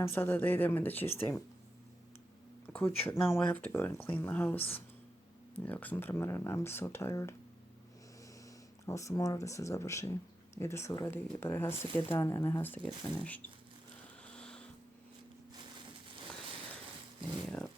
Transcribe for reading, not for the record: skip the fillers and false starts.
nadam sada da idem i da čistim kuću. Now I have to go and clean the house. Jako sam premerena, I'm so tired. Ali sam mora da se završi i da se uradi, but it has to get done and it has to get finished. Yep.